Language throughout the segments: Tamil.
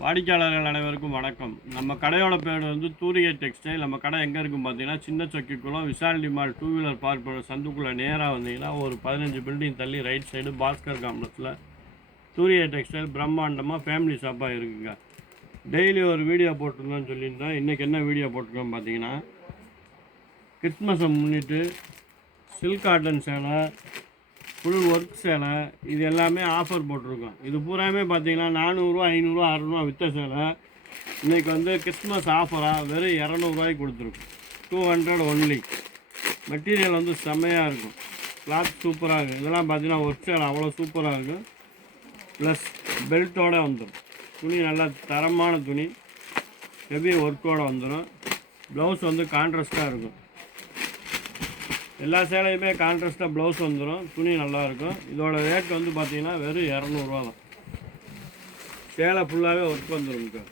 வாடிக்கையாளர்கள் அனைவருக்கும் வணக்கம். நம்ம கடையோட பேர் வந்து தூரிகை டெக்ஸ்டைல். நம்ம கடை எங்கே இருக்குன்னு பார்த்தீங்கன்னா, சின்ன Chokkikulam Vishaal de mall two wheeler park பண்ணுற சந்துக்குள்ளே நேராக வந்தீங்கன்னா, ஒரு 15 பில்டிங் தள்ளி ரைட் சைடு பாஸ்கர் காம்ப்ளெக்ஸில் தூரிகை டெக்ஸ்டைல் பிரம்மாண்டமாக ஃபேமிலி ஷாப்பாக இருக்குங்க. டெய்லி ஒரு வீடியோ போட்டிருந்தோன்னு சொல்லியிருந்தேன். இன்றைக்கி என்ன வீடியோ போட்டிருக்கோம் பார்த்தீங்கன்னா, கிறிஸ்மஸை முன்னிட்டு சில்க் காட்டன் சேலை, ஃபுல் ஒர்க் சேலை, இது எல்லாமே ஆஃபர் போட்டிருக்கோம். இது பூராமே பார்த்தீங்கன்னா 400, 500, 600 விற்ற சேலை இன்றைக்கி வந்து கிறிஸ்மஸ் ஆஃபராக வெறும் 200 கொடுத்துருக்கோம். 200 ஒன்லி. மெட்டீரியல் வந்து செம்மையாக இருக்கும், கிளாத் சூப்பராக இருக்கும். இதெல்லாம் பார்த்தீங்கன்னா ஒர்க் சேலை அவ்வளோ சூப்பராக இருக்கும். ப்ளஸ் பெல்ட்டோடு வந்துடும். துணி நல்லா தரமான துணி, ஹெவி ஒர்க்கோடு வந்துடும். ப்ளவுஸ் வந்து கான்ட்ராஸ்ட்டாக இருக்கும். எல்லா சேலையுமே கான்ட்ராஸ்ட்டாக ப்ளவுஸ் வந்துடும். துணி நல்லாயிருக்கும். இதோட ரேட் வந்து பார்த்திங்கன்னா வெறும் 200 தான். சேலை ஃபுல்லாகவே ஒர்க் வந்துடும்.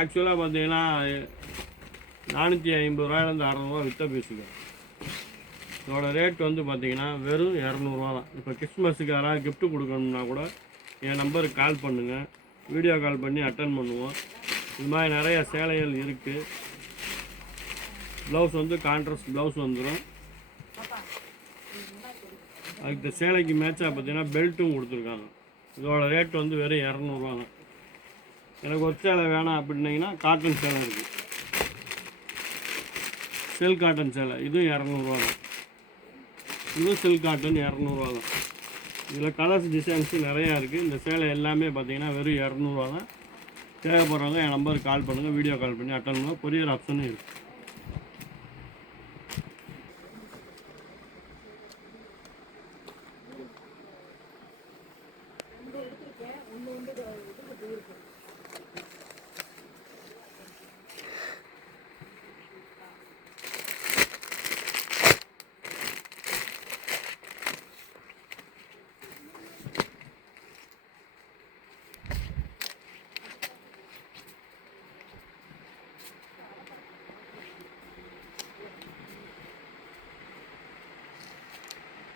ஆக்சுவலாக பார்த்தீங்கன்னா 450 600 விற்ற பீஸுக்கு. இதோட ரேட் வந்து பார்த்திங்கன்னா வெறும் 200 தான். இப்போ கிறிஸ்மஸுக்கு யாராவது கிஃப்ட்டு கொடுக்கணும்னா கூட என் நம்பருக்கு கால் பண்ணுங்கள். வீடியோ கால் பண்ணி அட்டன் பண்ணுவோம். இது மாதிரி நிறைய சேலைகள் இருக்குது. ப்ளவுஸ் வந்து கான்ட்ராஸ்ட் ப்ளவுஸ் வந்துடும். அதுக்கு இந்த சேலைக்கு மேட்சாக பார்த்தீங்கன்னா பெல்ட்டும் கொடுத்துருக்காங்க. இதோட ரேட் வந்து வெறும் 200 தான். எனக்கு ஒரு சேலை வேணாம் அப்படின்னீங்கன்னா காட்டன் சேலை இருக்குது, சில்க் காட்டன் சேலை, இதுவும் 200 தான். இதுவும் சில்க் காட்டன் 200 தான். இதில் கலர்ஸ் டிசைன்ஸு நிறையா இருக்குது. இந்த சேலை எல்லாமே பார்த்தீங்கன்னா வெறும் 200 தான். தேவைப்படுறவங்க என் நம்பருக்கு கால் பண்ணுங்கள். வீடியோ கால் பண்ணி அட்டன் பண்ணுங்கள். கொரியர் ஆப்ஷனும் இருக்குது.